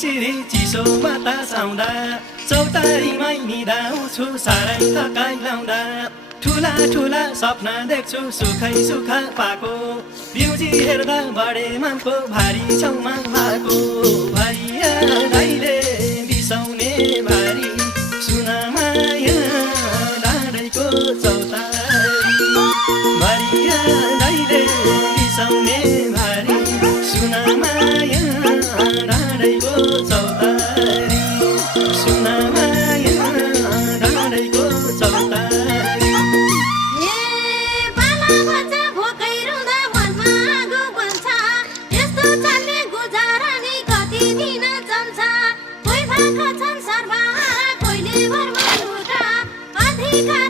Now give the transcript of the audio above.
सिरी चिसो बतासाउँदा चौतारीमै निदाउँछु साह्रै थकाइ लाउँदा ठुला ठुला सपना देख्छु सुखै सुख पाको बिउजी हेर्दा बढे मनको भारी छौमा भएको भरिया दाइले बिसाउने भारी सुनामाया डाँडैको चौतारी भरिया दाइले बिसाउने भारी सुनामाया डाँडैको चौतारी सुनामाया डाँडैको चौतारी Got